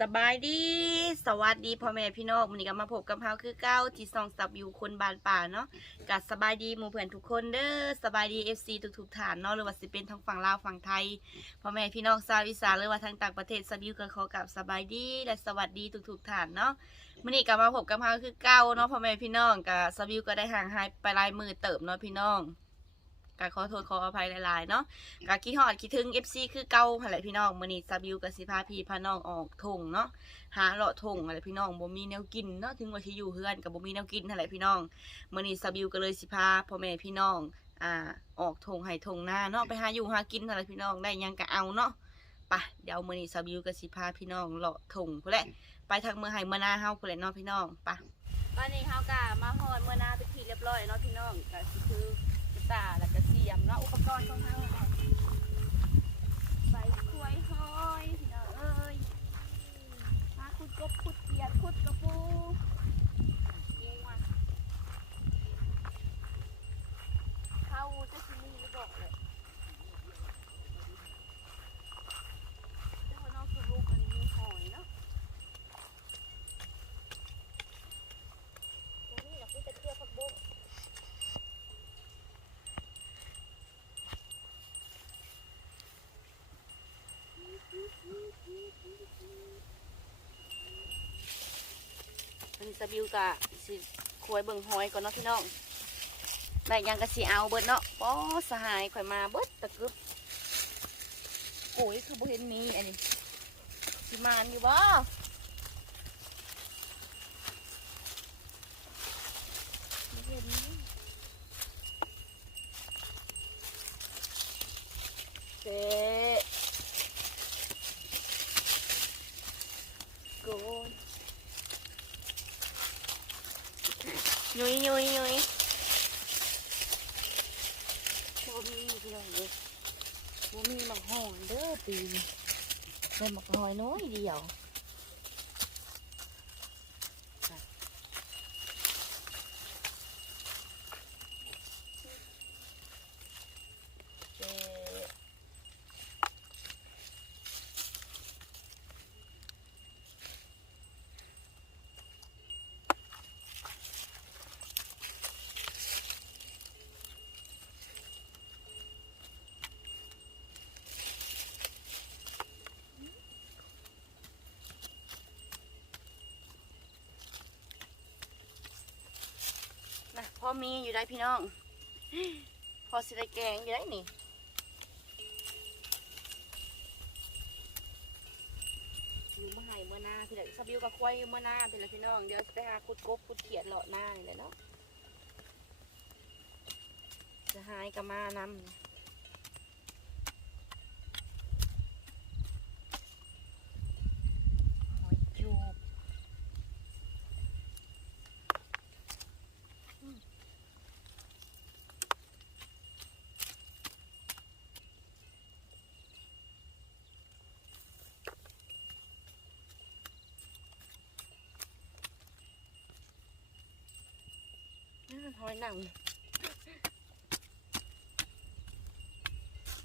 สบายดี สวัสดีพ่อแม่พี่น้องวันนี้ก็มาพบกับเฮาคือเก้าที่ซองสับอยู่คนบานป่าเนาะกัสบายดีหมู่เพื่อนทุกคนเด้อสบายดี FC ทุกๆฐานเนาะหรือว่าสิเป็นทั้งฝั่งลาวฝั่งไทยพ่อแม่พี่น้องชาวอีสานหรือว่าทางต่างประเทศสับิวก็ขอกับสบายดีและสวัสดีทุกๆฐานเนาะวันนี้ก็มาพบกับเฮาคือเก้าเนาะพ่อแม่พี่น้องกับสบิวก็ได้ห่างหายไปลายมือเติบเนาะพี่น้อง ก็ขอโทษขออภัยหลายๆเนาะกะคิดฮอดคิดถึง FC คือเก่าหั่นแหละพี่น้องมื้อนี้ซาบิวกับสิพาพี่พาน้องออกทงเนาะหาเลาะทงอะไรพี่น้องบ่มีแนวกินเนาะถึงว่าสิอยู่เฮือนก็บ่มีแนวกินหั่นแหละพี่น้องมื้อนี้ซาบิวก็เลยสิพาพ่อแม่พี่น้องอ่าออกทงให้ทงหน้าเนาะไปหาอยู่หากินหั่นแหละพี่น้องได้หยังก็เอาเนาะไปเดี๋ยวมื้อนี้ซาบิวก็สิพาพี่น้องเลาะทงพุ่นแหละไปทางเมืองไห้เมืองนาเฮาพุ่นแหละเนาะพี่น้องไปตอนนี้เฮาก็มาฮอดเมืองนาเป็นที่เรียบร้อยเนาะพี่น้องก็สิคือกี ตาแล้วก็เสียมเนาะอุปกรณ์ของเฮาเนาะใส่ถ้วยห้อยพี่น้องเอ้ยมาขุดกบขุดเขียดขุดกระปูเองว่ะเข้าจะสิมีหรือบอกเลยเจ้าว่าน้องสรุปอันนี้มีหอยเนาะตัวนี้เราจะเที่ยวผักบุ้ง อันนี้ สบิวกะสิควยเบิ่งหอยก่อนเนาะพี่น้องได้ยังกะสิเอาเบิดเนาะป้อสหายข่อยมาเบิดตะกึบโอ้ยคือบ่เห็นมีอันนี้สิมานอยู่บ่เห็นเจ๊โยุยยุยยุยบ่มีพี่น้องเลยบ่มีหมักหอนเด้อปีนี้ได้หมักหอยน้อยเดียว พอมีอยู่ได้พี่น้อง พอสิได้แกงอยู่ได้นี่อยู่เมื่อไหร่เมื่อหน้าพี่เด็กสบิวกับควายอยู่เมื่อหน้าพี่ละพี่น้อง เดี๋ยวจะไปหาขุดกบขุดเขียดหล่อหน้าเลยเนาะจะหายกับมานำ หอยจูบอืมอ่า หอยหนัง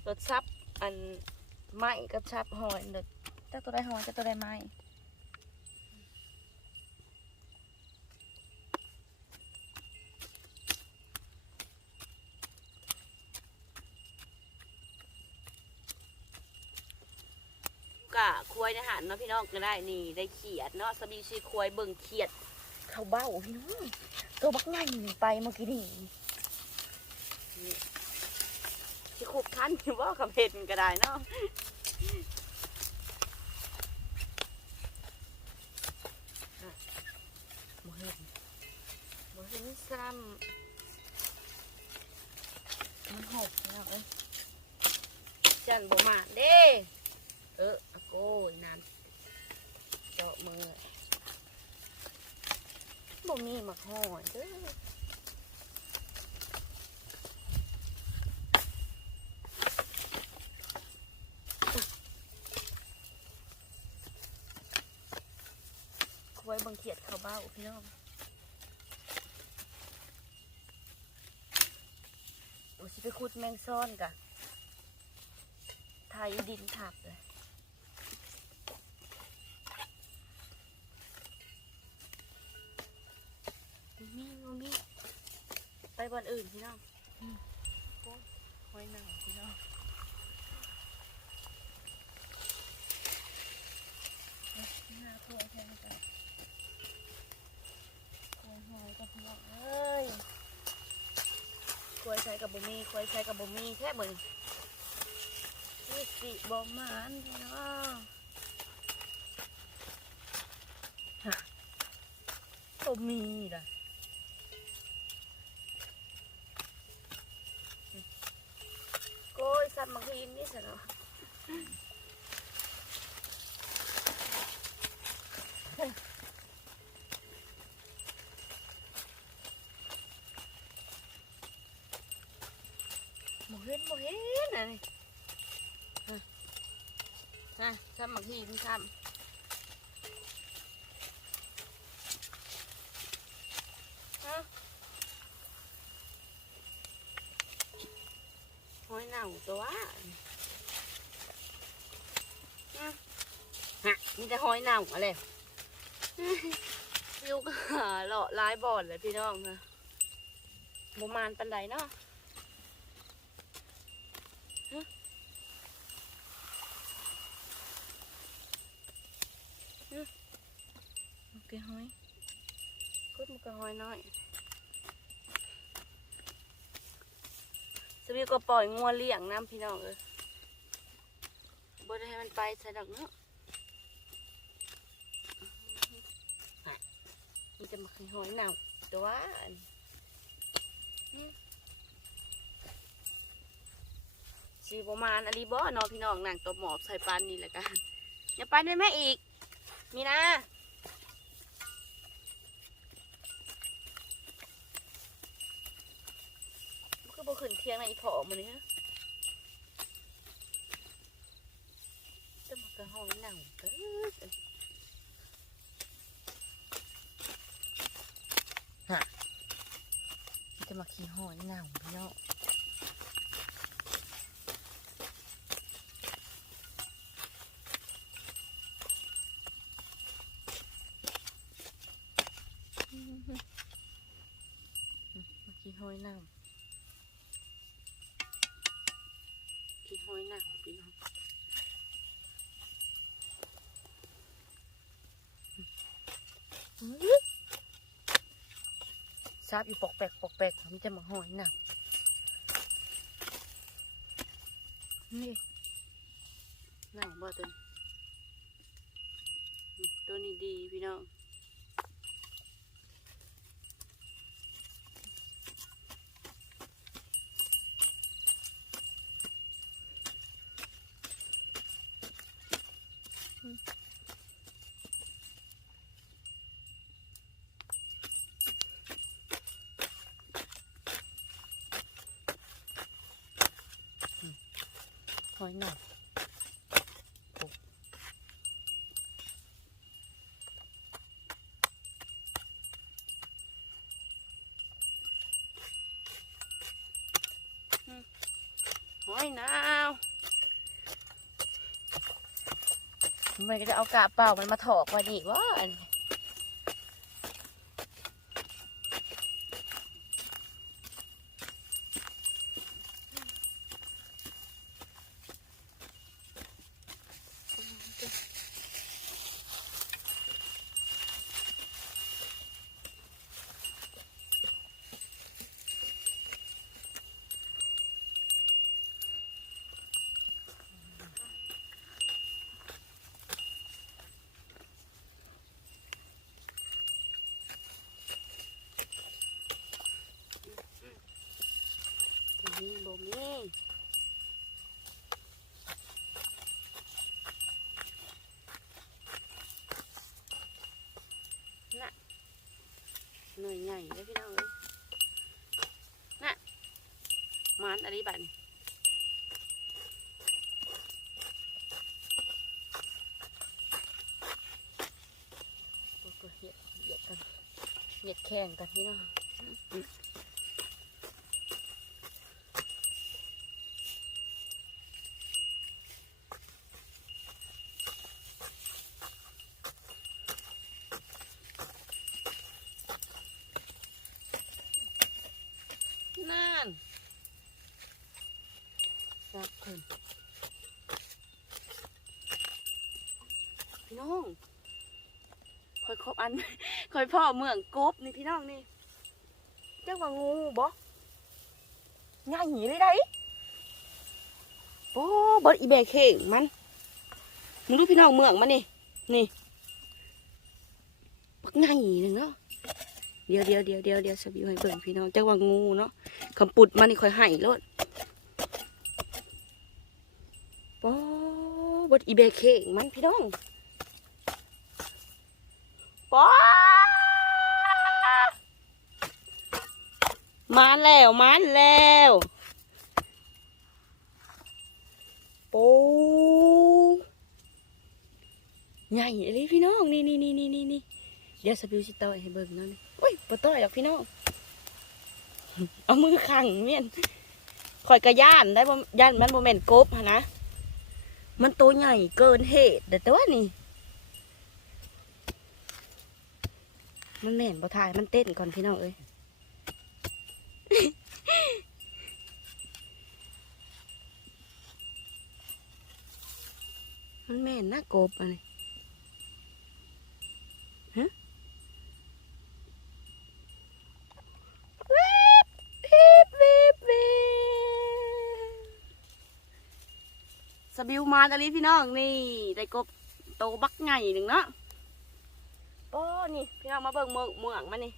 รสซับอันไม้กับชับหอยเด็ดจ้าตัวได้หอยจ้าตัวได้ไม้กะควยอาหารเนาะพี่น้องก็ได้นี่ได้เขียดเนาะสบีชีควยเบิ่งเขียด เขาเบ้าพี่น้องตัวบักใหญ่ไปเมื่อกี้นี่นี่สิขบทันว่ากับเห็นก็ได้เนาะอะบ่เห็นบ่เห็นซ้ำมันหกแล้วเอ้ยจันบ่มาเด้ เอออะโก้ยนั่นเจาะมือ มีหมักหอยเด้อไว้บังเขียดเขาเบ้าพี่น้องโอ้สิไปขุดแมงซ่อนกะไทยดินทับเลย บอนอื่นพี่น้องหอยหนังพี่น้องหน้าถ้วแค่นี้จ้ะหอยหอยกับพี่น้องเอ้ยควยใช้กับบ่มีควยใช้กับบ่มีแค่เบิ่งนี่สิบ่หมานพี่น้องก็มีล่ะ โก้ยสั ตว์มักหินนี่สิเนาะบ่เห็นบ่เห็นอะไรฮะฮะสัตว์มักหินซ้ำฮะหอยเน่าตัวฮะฮะ มีแต่หอยเน่าอะไรวิวก็หาเลาะลายบอนเลยพี่น้องนะประมาณปันใดเนาะฮะฮะโอเคหอยกุดมันก็หอยน้อยสวิวก็ปล่อยงัวเลี้ยงน้ำพี่น้องเออบ่ได้ให้มันไปใส่ดอกเนาะอะ มันจะมาขี้หอยเน่าตัวอันสีประมาณอันนี้บ่เนาะพี่น้องนั่งตัวหมอบใส่ปานนี่แหละกันอย่าไปได้ไหมอีก มีนะคือบ่ขึ้นเที่ยงในะอีพอมันนี่ฮะจะมากระห้องหนังเกิดฮะจะมา ขี้หอยหงาพี่น้องอืมอืมอืมมาขี้หอยหนัง ขี้ห้อยหนังพี่น้องอื้อซาบอยู่ปอกแปกปอกแปกมันจะมาหอยหนังนี่หนังบ่ตัวตัวนี้ดีพี่น้อง อยหนังโอ้อืมห้อยหนาวมันก็จะเอากาเปล่ามันมาถอกไว้ดีว่าอันนี้บ่มีบ่มีน่ะ หน่วยใหญ่เลยพี่น้องเลยน่ะมันอะไรบ้านี่โอ้ก็เหยดเหยียดกันเหยียดแข่งกันพี่น้อง นับคนพี่น้องคอยครบอันคอยพ่อเมืองกบนี่พี่น้องนี่เจ้าว่างูบ่ง่ายหนีเลยได้โอ้บดอีแบกเข่งมันมึงดูพี่น้องเมืองมันนี่นี่ปักง่ายหนึ่งเนาะเดี๋ยวเดี๋ยวเดี๋ยวเดี๋ยวเดี๋ยวสบิวให้เบิ่งพี่น้องเจักว่างูเนาะคำปุดมันนี่คอยให้รถโอ้ บดอีแบกเข่งมันพี่น้องป๊ามาแล้วมาแล้วโอ้ใหญ่เลยพี่น้องนี่นี่นี่นี่นี่นี่เดี๋ยวสบิวสิต่อยให้เบิ่งนาะนี่โอ้ยปะต่อยหรอกพี่น้องเอามือขังเมียนคอยกระย่านได้บ่ย่านมันโมเมนต์กบนะ มันตัวใหญ่เกินเหตุแต่ว่านี่ มันแม่นบ่ทายมันเต้นก่อนพี่น้องเอ้ยมันแม่นนะกบอะไรฮะวิบวิบวิบวิบส บิวมาตะลีพี่น้องนี่ได้กบโตบักไงหนึ่งเนาะโอ้นี่พี่น้องมาเบิ่งเมืองเมืองมานี่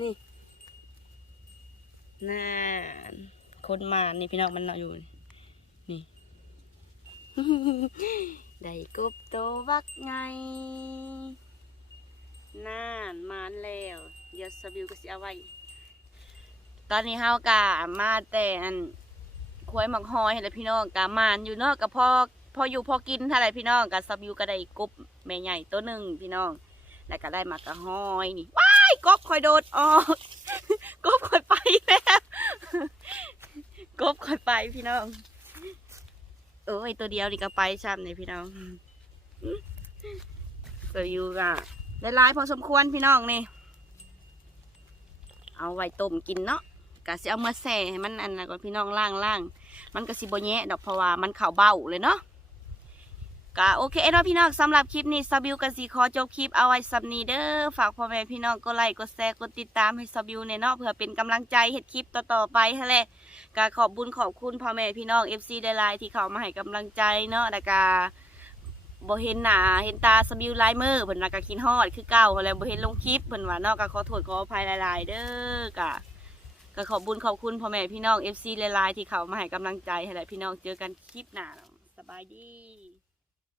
นี่น่าคนมานี่พี่น้องมันเนาะอยู่นี่ ได้กบโตบักไงน่านมานแล้วเดี๋ยวสบิวก็สิเอาไว้ตอนนี้เฮากะมาแต่อัน ควยหมักหอยให้เลยพี่น้องกะมานอยู่เนาะกะพอพออยู่พอกินเท่าไหรพี่น้องกะสบิวก็ได้กบแม่ใหญ่ตัวหนึ่งพี่น้อง แล้วก็ได้หมักกะหอยนี่ว้ายกบคอยโดดออกกบคอยไปแล้วกบคอยไปพี่น้องเอ้ยตัวเดียวนี่ก็ไปช้ำเนี่ยพี่น้องตัวยูก็ได้ลายพอสมควรพี่น้องนี่ เอาไว้ต้มกินเนาะ กะสิเอามาแส่ให้มันอันนั้นก่อนพี่น้องล่างล่างมันก็สิบ่แยะดอกเพราะว่ามันเข่าเบ้าเลยเนาะกะโอเคเนาะพี่น้องสำหรับคลิปนี้ซาบิวกะสิขอจบคลิปเอาไว้สำนีเด้อฝากพ่อแม่พี่น้องกดไลค์กดแชร์กดติดตามให้ซาบิวในอยเนาะเพื่อเป็นกำลังใจเฮ็ดคลิปต่อๆไปฮะแหละก็ขอบบุญขอบคุณพ่อแม่พี่น้อง FC ได้ไลน์ที่เขามาให้กำลังใจเนาะแล้วก็บ่เห็นหนาเห็นตาสบิวไลายมือเพิ่นว่าก็คิดฮอดคือเก่าหั้นแล้วบ่เห็นลงคลิปเพิ่นว่าเนาะก็ขอโทษขออภัยหลายๆเด้อก็ ก็ขอบบุญขอบคุณพ่อแม่พี่น้อง FC หลายๆที่เขามาให้กำลังใจให้แหละพี่น้องเจอกันคลิปหน้าสบายดี